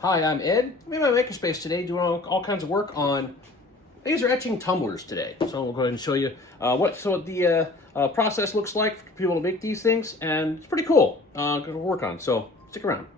Hi, I'm Ed. I'm in my makerspace today doing all kinds of work on laser etching tumblers today. So we'll go ahead and show you what the process looks like for people to make these things, and it's pretty cool to work on. So stick around.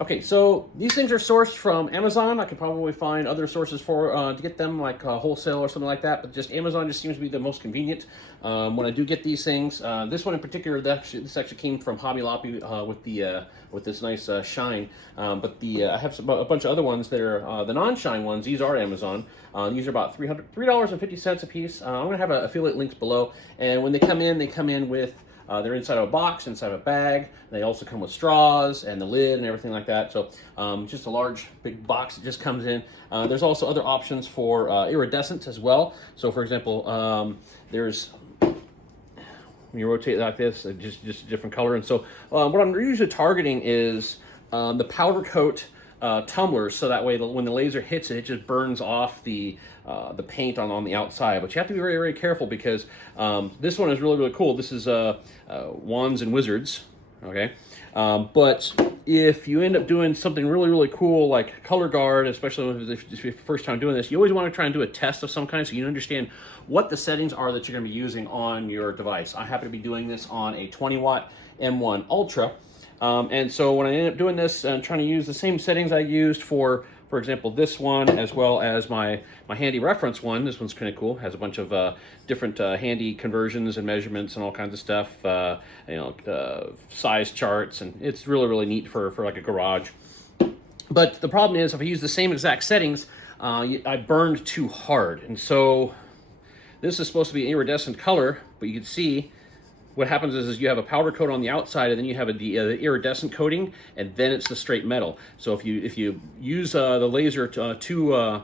Okay, so these things are sourced from Amazon. I could probably find other sources for to get them, like wholesale or something like that. But just Amazon just seems to be the most convenient when I do get these things. This one in particular, this actually came from Hobby Lobby with this nice shine. But I have a bunch of other ones that are the non-shine ones. These are Amazon. These are about $3.50 a piece. I'm gonna have affiliate links below. And when they come in with they're inside of a box, inside of a bag. They also come with straws and the lid and everything like that. So just a large, big box that just comes in. There's also other options for iridescent as well. So for example, there's, when you rotate it like this, just a different color. And so what I'm usually targeting is the powder coat tumblers, so that way when the laser hits it, it just burns off the paint on the outside. But you have to be very, very careful because this one is really, really cool. This is Wands and Wizards, okay? But if you end up doing something really, really cool like color guard, especially if you're first time doing this, you always want to try and do a test of some kind so you understand what the settings are that you're going to be using on your device. I happen to be doing this on a 20 watt M1 Ultra. And so when I end up doing this and trying to use the same settings I used for example, this one, as well as my handy reference one. This one's kind of cool. Has a bunch of different handy conversions and measurements and all kinds of stuff. Size charts, and it's really, really neat for like a garage. But the problem is, if I use the same exact settings, I burned too hard. And so this is supposed to be an iridescent color, but you can see what happens is you have a powder coat on the outside, and then you have the iridescent coating, and then it's the straight metal. So if you use the laser too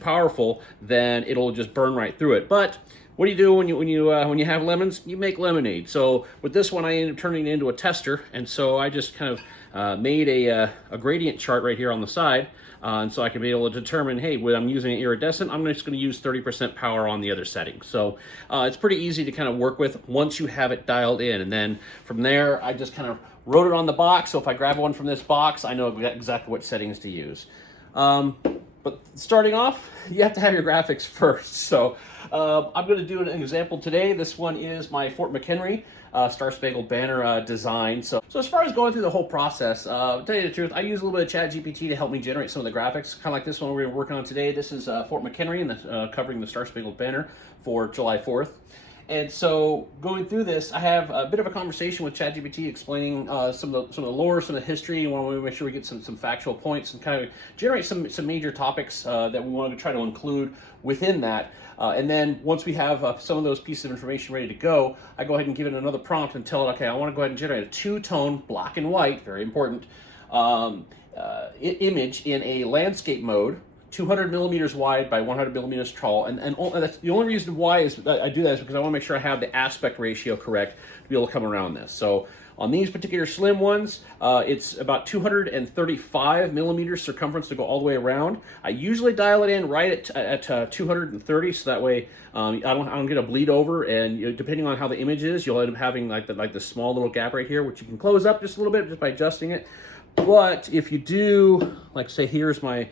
powerful, then it'll just burn right through it. But what do you do when you have lemons? You make lemonade. So with this one, I ended up turning it into a tester, and so I just kind of made a gradient chart right here on the side. And so I can be able to determine, hey, when I'm using an iridescent, I'm just going to use 30% power on the other settings. So it's pretty easy to kind of work with once you have it dialed in. And then from there, I just kind of wrote it on the box. So if I grab one from this box, I know exactly what settings to use. But starting off, you have to have your graphics first. So I'm going to do an example today. This one is my Fort McHenry Star Spangled Banner design. So as far as going through the whole process, to tell you the truth, I use a little bit of ChatGPT to help me generate some of the graphics, kind of like this one we're going to work on today. This is Fort McHenry, and covering the Star Spangled Banner for July 4th. And so going through this, I have a bit of a conversation with ChatGPT explaining some of the lore, some of the history. We want to make sure we get some factual points and kind of generate some major topics that we want to try to include within that. And then once we have some of those pieces of information ready to go, I go ahead and give it another prompt and tell it, okay, I want to go ahead and generate a two-tone black and white, very important, image in a landscape mode, 200 millimeters wide by 100 millimeters tall, and that's the only reason why is I do that is because I want to make sure I have the aspect ratio correct to be able to come around this. So on these particular slim ones, it's about 235 millimeters circumference to go all the way around. I usually dial it in right at 230, so that way I don't get a bleed over, and depending on how the image is, you'll end up having like the small little gap right here, which you can close up just a little bit just by adjusting it. But if you do, like say, here's my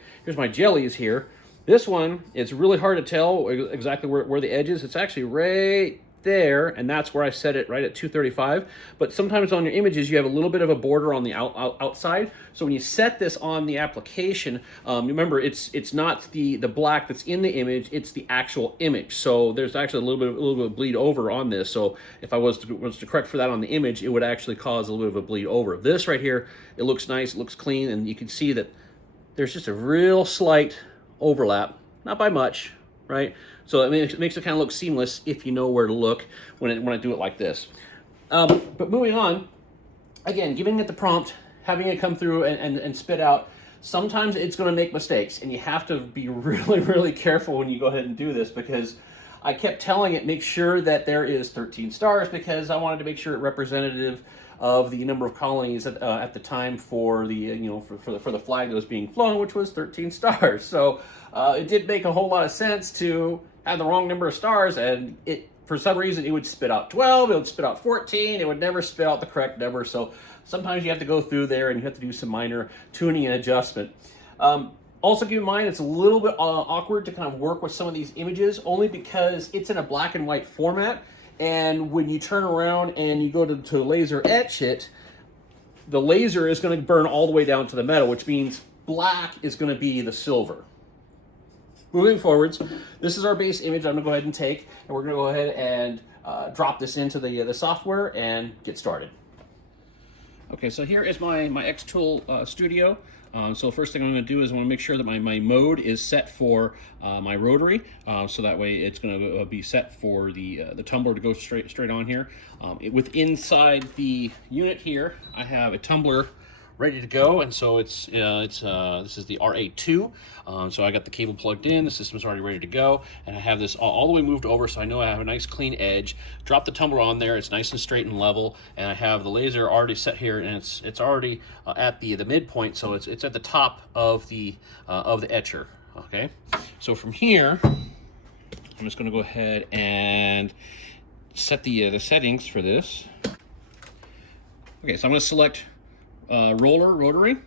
jellies here. This one, it's really hard to tell exactly where the edge is. It's actually right there, and that's where I set it, right at 235. But sometimes on your images, you have a little bit of a border on the outside. So when you set this on the application, remember it's not the black that's in the image, it's the actual image. So there's actually a little bit of bleed over on this. So if I was to correct for that on the image, it would actually cause a little bit of a bleed over. This right here, it looks nice, it looks clean, and you can see that there's just a real slight overlap, not by much, right? So I mean, it makes it kind of look seamless if you know where to look when I do it like this. But moving on, again, giving it the prompt, having it come through and spit out, sometimes it's going to make mistakes, and you have to be really, really careful when you go ahead and do this, because I kept telling it, make sure that there is 13 stars, because I wanted to make sure it representative of the number of colonies at the time for the for the flag that was being flown, which was 13 stars. So it did make a whole lot of sense to have the wrong number of stars, and it for some reason it would spit out 12, it would spit out 14, it would never spit out the correct number. So sometimes you have to go through there and you have to do some minor tuning and adjustment. Also keep in mind it's a little bit awkward to kind of work with some of these images, only because it's in a black and white format, and when you turn around and you go to laser etch it, the laser is going to burn all the way down to the metal, which means black is going to be the silver. Moving forwards, this is our base image I'm going to go ahead and take, and we're going to go ahead and drop this into the software and get started. Okay, so here is my xTool Studio. So first thing I'm going to do is I want to make sure that my mode is set for my rotary, so that way it's going to be set for the tumbler to go straight on here. Inside the unit here, I have a tumbler ready to go, and so this is the RA2. So I got the cable plugged in, the system's already ready to go, and I have this all the way moved over, so I know I have a nice clean edge. Drop the tumbler on there, it's nice and straight and level, and I have the laser already set here, and it's already at the midpoint, so it's at the top of the etcher. Okay, so from here, I'm just going to go ahead and set the settings for this. Okay, so I'm going to select rotary.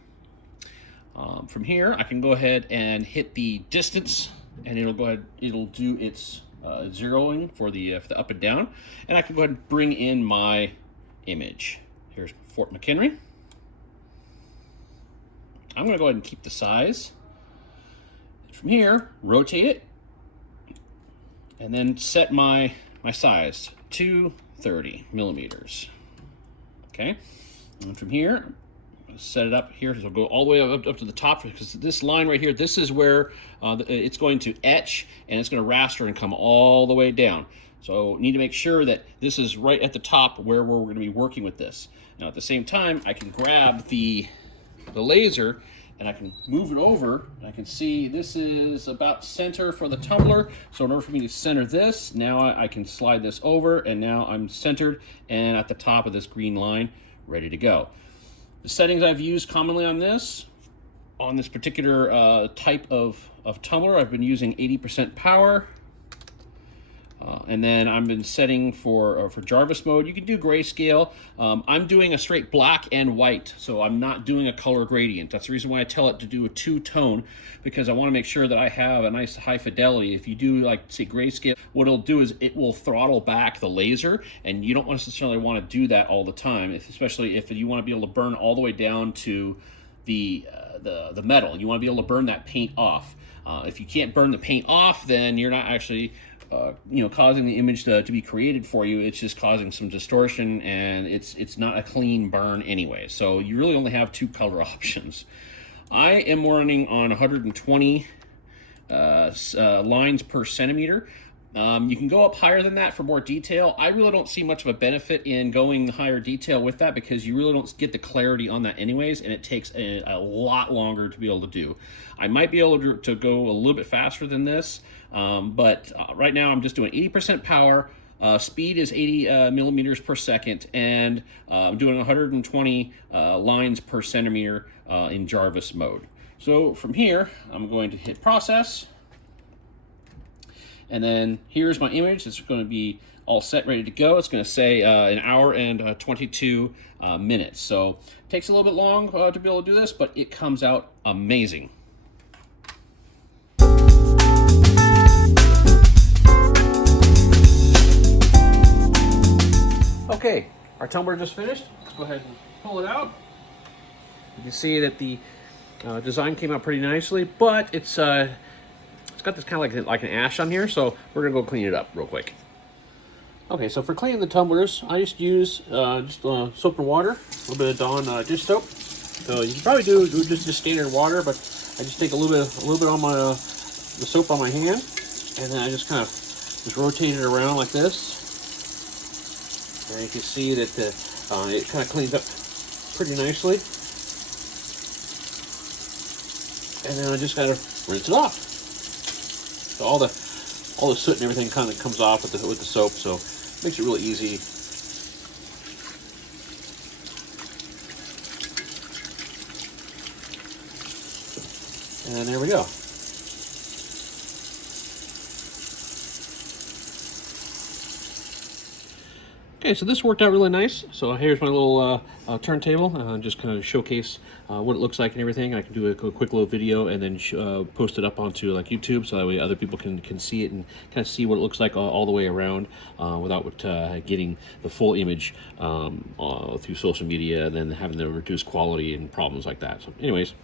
From here, I can go ahead and hit the distance, and it'll do its zeroing for the up and down, and I can go ahead and bring in my image. Here's Fort McHenry. I'm going to go ahead and keep the size. From here, rotate it, and then set my size to 30 millimeters. Okay, and from here, set it up here, so I'll go all the way up to the top, because this line right here, this is where it's going to etch, and it's going to raster and come all the way down. So need to make sure that this is right at the top where we're going to be working with this. Now at the same time, I can grab the laser and I can move it over, and I can see this is about center for the tumbler. So in order for me to center this, now I can slide this over, and now I'm centered and at the top of this green line, ready to go. The settings I've used commonly on this particular type of tumbler, I've been using 80% power. And then I've been setting for Jarvis mode. You can do grayscale. I'm doing a straight black and white, so I'm not doing a color gradient. That's the reason why I tell it to do a two-tone, because I want to make sure that I have a nice high fidelity. If you do, like, say, grayscale, what it'll do is it will throttle back the laser, and you don't necessarily want to do that all the time, especially if you want to be able to burn all the way down to the metal. You want to be able to burn that paint off. If you can't burn the paint off, then you're not actually causing the image to be created for you. It's just causing some distortion, and it's not a clean burn anyway. So you really only have two color options. I am running on 120 lines per centimeter. You can go up higher than that for more detail. I really don't see much of a benefit in going higher detail with that, because you really don't get the clarity on that anyways, and it takes a lot longer to be able to do. I might be able to go a little bit faster than this, but right now I'm just doing 80% power. Speed is 80 millimeters per second, and I'm doing 120 lines per centimeter in Jarvis mode. So from here, I'm going to hit process. And then here's my image. It's going to be all set, ready to go. It's going to say an hour and 22 minutes. So it takes a little bit long to be able to do this, but it comes out amazing. Okay, our tumbler just finished. Let's go ahead and pull it out. You can see that the design came out pretty nicely, but it's got this kind of like an ash on here, so we're gonna go clean it up real quick. Okay, so for cleaning the tumblers, I just use soap and water, a little bit of Dawn dish soap. So you can probably do just standard water, but I just take a little bit on the soap on my hand, and then I just kind of rotate it around like this. And you can see that it kind of cleans up pretty nicely. And then I just gotta rinse it off. So all the soot and everything kind of comes off with the soap, so it makes it really easy. And then there we go. Okay, so this worked out really nice. So here's my little turntable, just kind of showcase what it looks like and everything. I can do a quick little video and then post it up onto like YouTube, so that way other people can see it and kind of see what it looks like all the way around without getting the full image through social media and then having to reduce quality and problems like that. So anyways.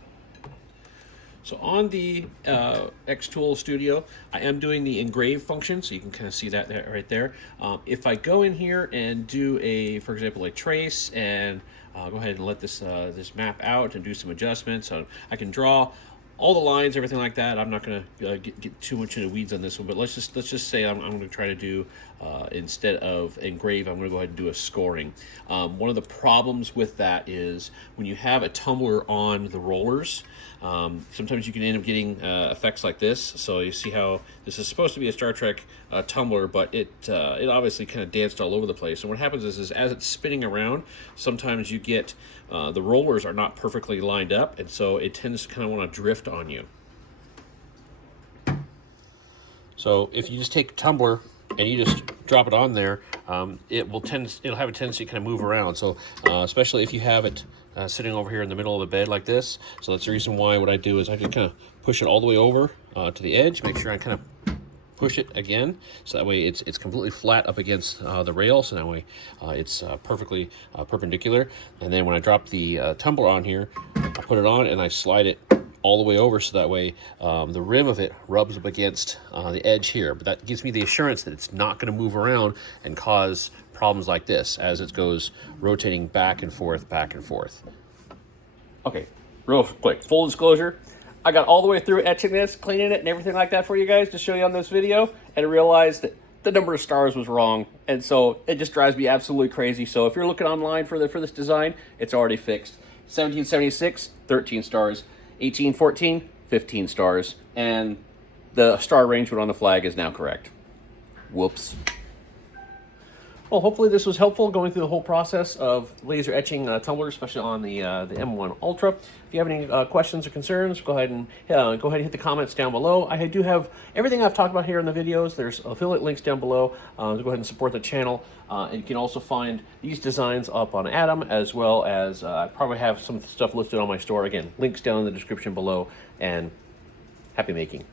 So on the xTool Studio, I am doing the engrave function, so you can kind of see that right there. If I go in here and do for example, a trace, and go ahead and let this map out and do some adjustments, so I can draw all the lines, everything like that. I'm not going to get too much into weeds on this one, but let's just say I'm going to try to do instead of engrave, I'm going to go ahead and do a scoring. One of the problems with that is when you have a tumbler on the rollers, sometimes you can end up getting effects like this. So you see how this is supposed to be a Star Trek tumbler, but it obviously kind of danced all over the place. And what happens is as it's spinning around, sometimes you get the rollers are not perfectly lined up, and so it tends to kind of want to drift on you. So if you just take a tumbler and you just drop it on there, it'll have a tendency to kind of move around. So especially if you have it sitting over here in the middle of the bed like this. So that's the reason why what I do is I just kind of push it all the way over to the edge, make sure I kind of push it again, so that way it's completely flat up against the rail, so that way it's perfectly perpendicular. And then when I drop the tumbler on here, I put it on and I slide it all the way over, so that way the rim of it rubs up against the edge here. But that gives me the assurance that it's not going to move around and cause problems like this as it goes rotating back and forth, back and forth. Okay, real quick, full disclosure, I got all the way through etching this, cleaning it, and everything like that for you guys to show you on this video, and realized that the number of stars was wrong, and so it just drives me absolutely crazy. So if you're looking online for this design, it's already fixed. 1776, 13 stars. 1814, 15 stars. And the star arrangement on the flag is now correct. Whoops. Well, hopefully this was helpful going through the whole process of laser etching tumblers, especially on the M1 Ultra. If you have any questions or concerns, go ahead and hit the comments down below. I do have everything I've talked about here in the videos. There's affiliate links down below. So go ahead and support the channel. And you can also find these designs up on Atom, as well as I probably have some stuff listed on my store. Again, links down in the description below, and happy making.